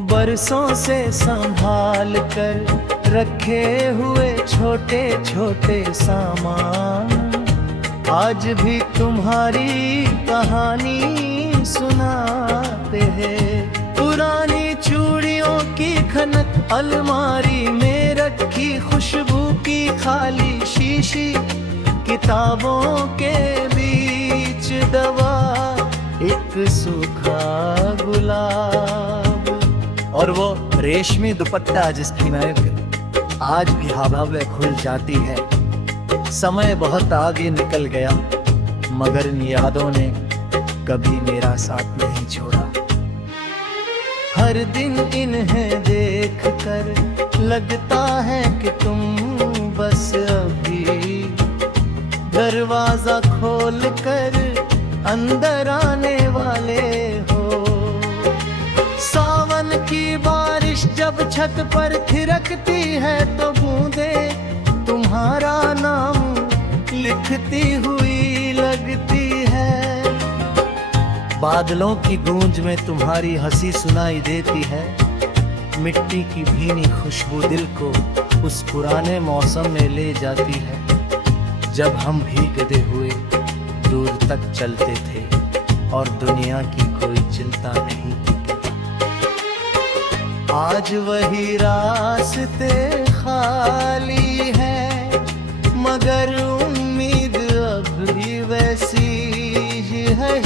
बरसों से संभाल कर रखे हुए छोटे छोटे सामान, आज भी तुम्हारी कहानी सुनाते हैं। पुरानी चूड़ियों की खनक अलमारी में रखी, खुशबू की खाली शीशी, किताबों के बीच दबा एक सूखा गुलाब, और वो रेशमी दुपट्टा जिसकी महक आज भी हवा में खुल जाती है। समय बहुत आगे निकल गया मगर इन यादों ने कभी मेरा साथ नहीं छोड़ा। हर दिन इन्हें देख कर लगता है कि तुम बस अभी दरवाजा खोल कर अंदर आने वाले हो। सावन की बारिश जब छत पर थिरकती है तो बूंदें तुम्हारा नाम लिखती हुई लगती है। बादलों की गूंज में तुम्हारी हंसी सुनाई देती है। मिट्टी की भीनी खुशबू दिल को उस पुराने मौसम में ले जाती है जब हम भीगते हुए दूर तक चलते थे और दुनिया की कोई चिंता नहीं थी। आज वही रास्ते खाली है मगर उम्मीद अब भी वैसी ही है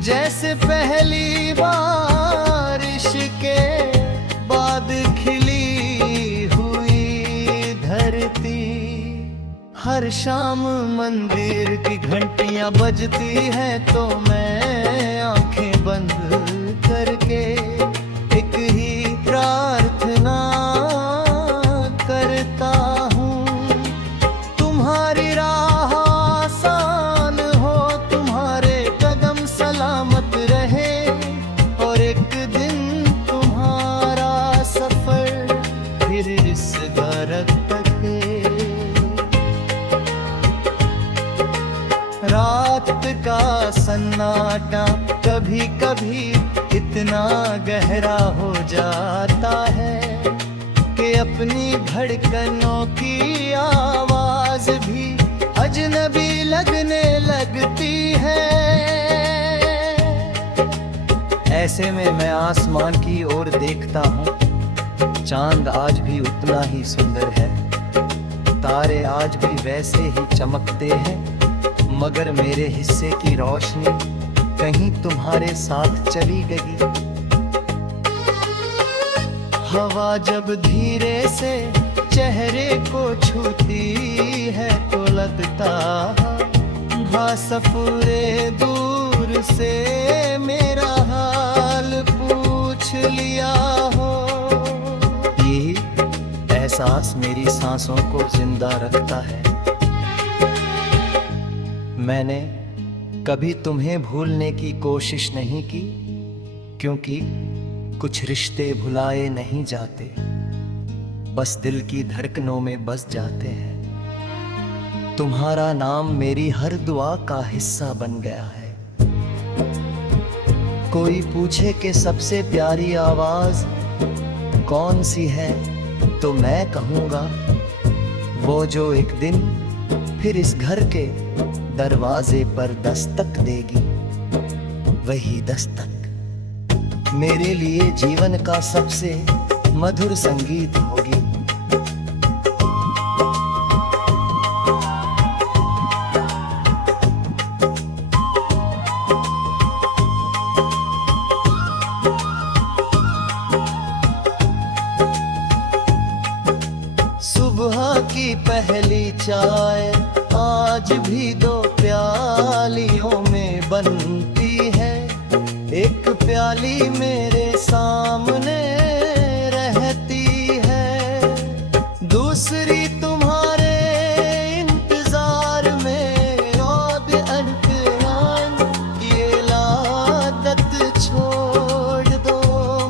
जैसे पहली बारिश के बाद खिली हुई धरती। हर शाम मंदिर की घंटियां बजती हैं तो मैं आंखें बंद करके एक ही प्रार्थना करता हूँ, तुम्हारी राह आसान हो, तुम्हारे कदम सलामत रहे और एक दिन तुम्हारा सफर फिर इस घर तक। रात का सन्नाटा कभी कभी इतना गहरा हो जाता है कि अपनी धड़कनों की आवाज भी अजनबी लगने लगती है। ऐसे में मैं आसमान की ओर देखता हूँ, चांद आज भी उतना ही सुंदर है, तारे आज भी वैसे ही चमकते हैं मगर मेरे हिस्से की रोशनी कहीं तुम्हारे साथ चली गई। हवा जब धीरे से चेहरे को छूती है तो लगता भासफुरे दूर से मेरा हाल पूछ लिया हो। ये एहसास मेरी सांसों को जिंदा रखता है। मैंने कभी तुम्हें भूलने की कोशिश नहीं की क्योंकि कुछ रिश्ते भुलाए नहीं जाते, बस दिल की धड़कनों में बस जाते हैं। तुम्हारा नाम मेरी हर दुआ का हिस्सा बन गया है। कोई पूछे कि सबसे प्यारी आवाज कौन सी है तो मैं कहूँगा वो जो एक दिन फिर इस घर के दरवाजे पर दस्तक देगी। वही दस्तक मेरे लिए जीवन का सबसे मधुर संगीत होगी। सुबह की पहली चाय आज भी दो प्यालियों में बनती है। एक प्याली मेरे सामने रहती है, दूसरी तुम्हारे इंतजार में। और अनजान ये आदत छोड़ दो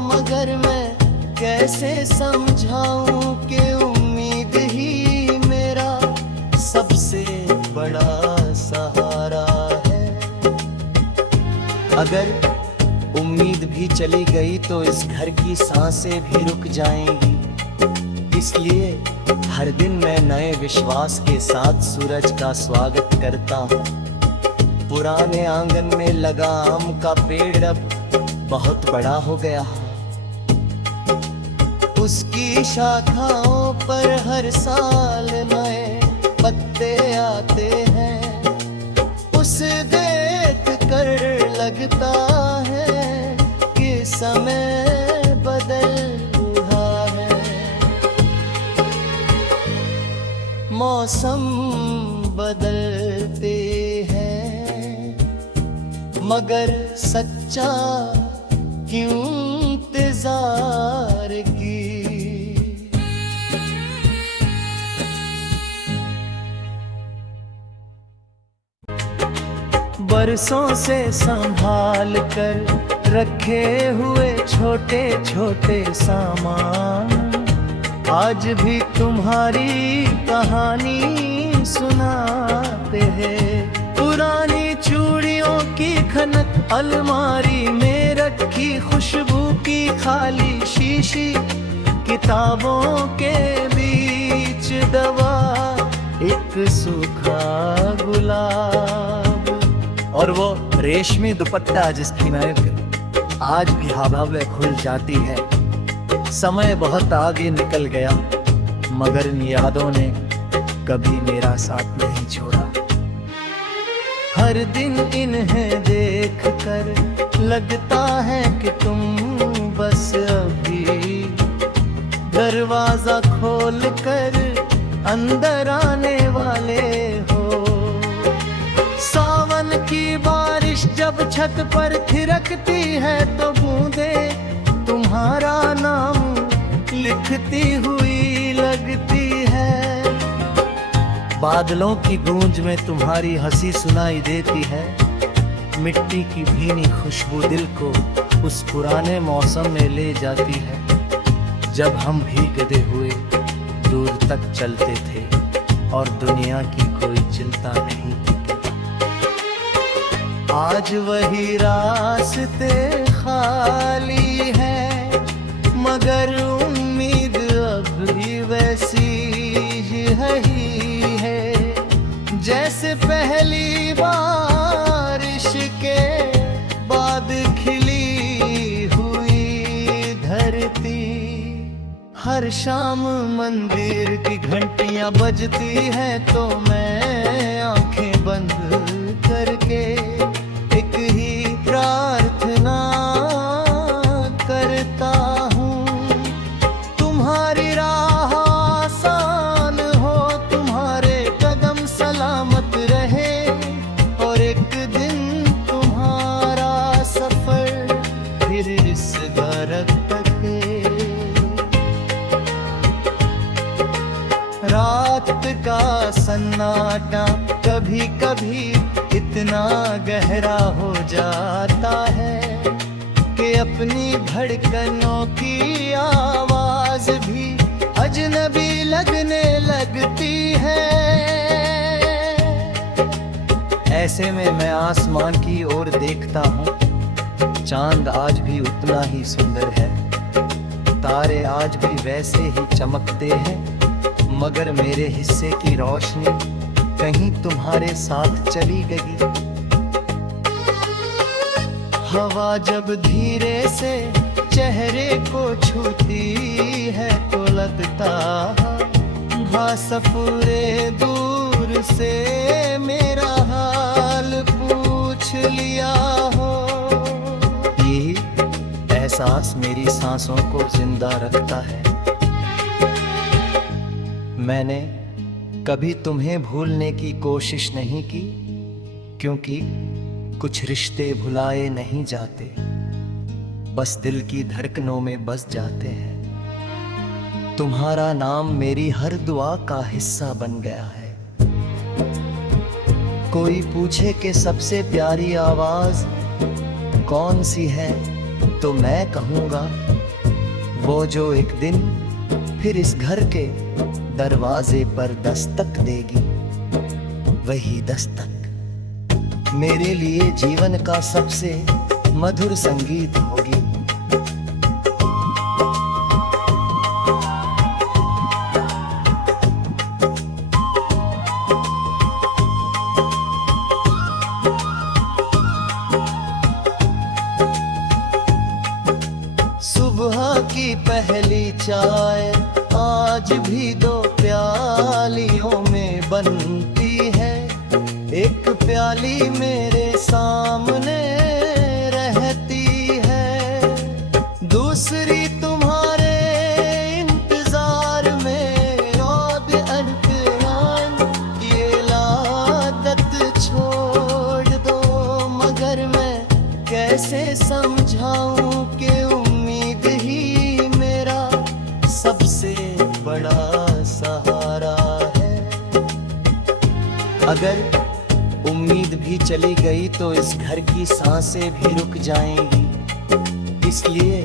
मगर मैं कैसे समझाऊं कि उम्मीद ही मेरा सबसे बड़ा सहारा है। अगर उम्मीद नींद भी चली गई तो इस घर की सांसें भी रुक जाएंगी। इसलिए हर दिन मैं नए विश्वास के साथ सूरज का स्वागत करता हूँ। पुराने आंगन में लगा आम का पेड़ अब बहुत बड़ा हो गया है। उसकी शाखाओं पर हर साल नए पत्ते आते हैं। उसे देख कर लगता है कि समय बदल रहा है। मौसम बदलते हैं मगर सच्चा क्यों इंतजार की। बरसों से संभाल कर रखे हुए छोटे छोटे सामान आज भी तुम्हारी कहानी सुनाते हैं। पुरानी चूड़ियों की खनक अलमारी में रखी खुशबू की खाली शीशी, किताबों के बीच दबा एक सूखा गुलाब और वो रेशमी दुपट्टा जिसकी महक आज भी हवा में खुल जाती है। समय बहुत आगे निकल गया मगर इन यादों ने कभी मेरा साथ नहीं छोड़ा। हर दिन इन्हें देख कर लगता है कि तुम बस अभी दरवाजा खोल कर अंदर आने वाले हो। सावन की बारिश जब छत पर थिरकती है तो बूंदें तुम्हारा नाम लिखती हुई लगती है। बादलों की गूंज में तुम्हारी हंसी सुनाई देती है। मिट्टी की भीनी खुशबू दिल को उस पुराने मौसम में ले जाती है जब हम भीगते हुए दूर तक चलते थे और दुनिया की कोई चिंता नहीं थी। आज वही रास्ते खाली है मगर उम्मीद अब भी वैसी ही है जैसे पहली बारिश के बाद खिली हुई धरती। हर शाम मंदिर की घंटियां बजती हैं तो मैं आंखें बंद करके एक ही प्रार्थना करता हूँ। तुम्हारी राह आसान हो, तुम्हारे कदम सलामत रहे और एक दिन तुम्हारा सफर फिर इस घर तक। रात का सन्नाटा कभी कभी इतना गहरा हो जाता है कि अपनी धड़कनों की आवाज भी अजनबी लगने लगती है। ऐसे में मैं आसमान की ओर देखता हूँ। चांद आज भी उतना ही सुंदर है, तारे आज भी वैसे ही चमकते हैं मगर मेरे हिस्से की रोशनी कहीं तुम्हारे साथ चली गई। हवा जब धीरे से चेहरे को छूती है तो लगता भासफुरे दूर से मेरा हाल पूछ लिया हो। ये एहसास मेरी सांसों को जिंदा रखता है। मैंने कभी तुम्हें भूलने की कोशिश नहीं की क्योंकि कुछ रिश्ते भुलाए नहीं जाते, बस दिल की धड़कनों में बस जाते हैं। तुम्हारा नाम मेरी हर दुआ का हिस्सा बन गया है। कोई पूछे कि सबसे प्यारी आवाज कौन सी है तो मैं कहूँगा वो जो एक दिन फिर इस घर के दरवाजे पर दस्तक देगी। वही दस्तक मेरे लिए जीवन का सबसे मधुर संगीत होगी। सुबह की पहली चाय आज भी 2 प्यालियों में बनती है। एक प्याली मेरे सामने रहती है, दूसरी तुम्हारे इंतजार में। और अनजान ये आदत छोड़ दो, मगर मैं कैसे समझाऊं कि उम्मीद ही मेरा सबसे बड़ा सहारा है। अगर उम्मीद भी चली गई तो इस घर की सांसें भी रुक जाएंगी। इसलिए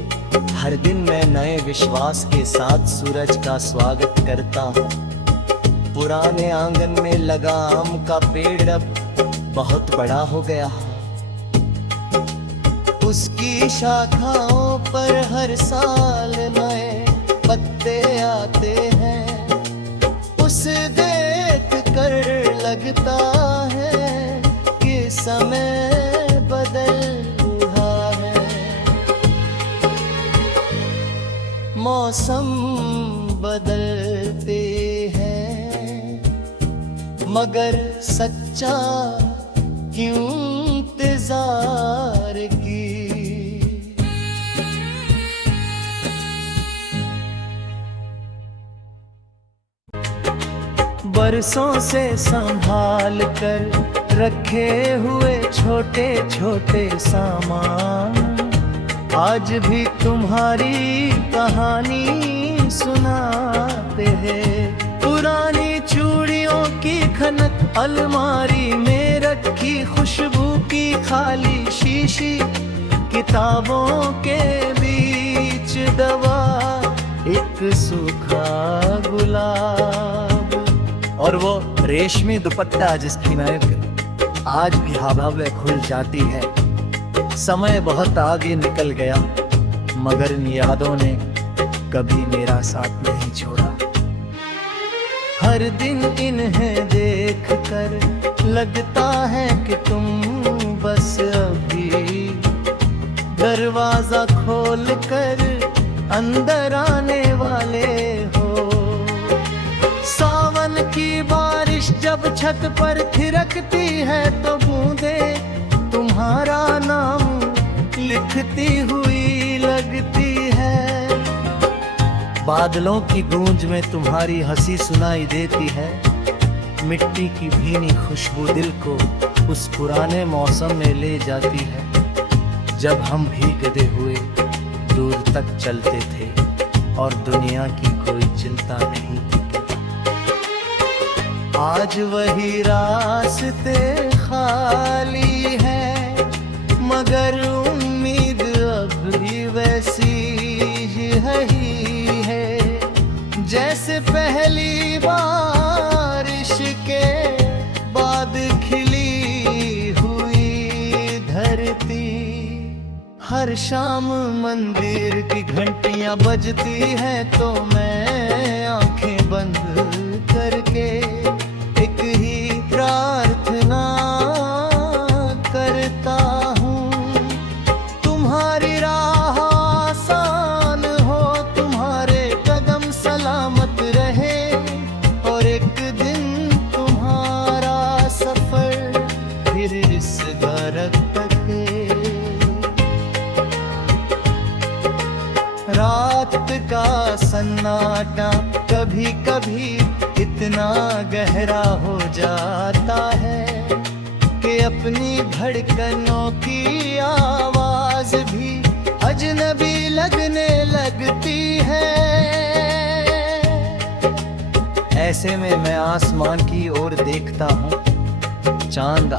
हर दिन मैं नए विश्वास के साथ सूरज का स्वागत करता हूँ। पुराने आंगन में लगा आम का पेड़ अब बहुत बड़ा हो गया है। उसकी शाखाओं पर हर साल नए पत्ते आते हैं। उसे देख कर लगता है कि समय बदल रहा है। मौसम बदलते हैं, मगर सच्चा क्यों इंतजार की। बरसों से संभाल कर रखे हुए छोटे छोटे सामान आज भी तुम्हारी कहानी सुनाते हैं। पुरानी चूड़ियों की खनक अलमारी में रखी, खुशबू की खाली शीशी, किताबों के बीच दबा एक सूखा गुलाब, और वो रेशमी दुपट्टा जिसकी महक आज भी हवा में खुल जाती है। समय बहुत आगे निकल गया, मगर इन यादों ने कभी मेरा साथ नहीं छोड़ा। हर दिन इन्हें देख कर लगता है कि तुम बस अभी दरवाजा खोल कर अंदर आने वाले हो। सावन की बारिश जब छत पर थिरकती है तो बूंदें तुम्हारा नाम लिखती हुई लगती है। बादलों की गूंज में तुम्हारी हंसी सुनाई देती है। मिट्टी की भीनी खुशबू दिल को उस पुराने मौसम में ले जाती है जब हम भीगते हुए दूर तक चलते थे और दुनिया की कोई चिंता नहीं थी। आज वही रास्ते खाली है, मगर उम्मीद अब भी वैसी ही है जैसे पहली बारिश के बाद खिली हुई धरती। हर शाम मंदिर की घंटियां बजती हैं तो मैं आंखें बंद करके एक ही प्रार्थना करता हूँ, तुम्हारी राह आसान हो, तुम्हारे कदम सलामत रहे और एक दिन तुम्हारा सफर फिर इस घर तके। रात का सन्नाटा कभी कभी इतना गहरा हो जाता है कि अपनी धड़कनों की आवाज भी अजनबी लगने लगती है। ऐसे में मैं आसमान की ओर देखता हूँ, चांद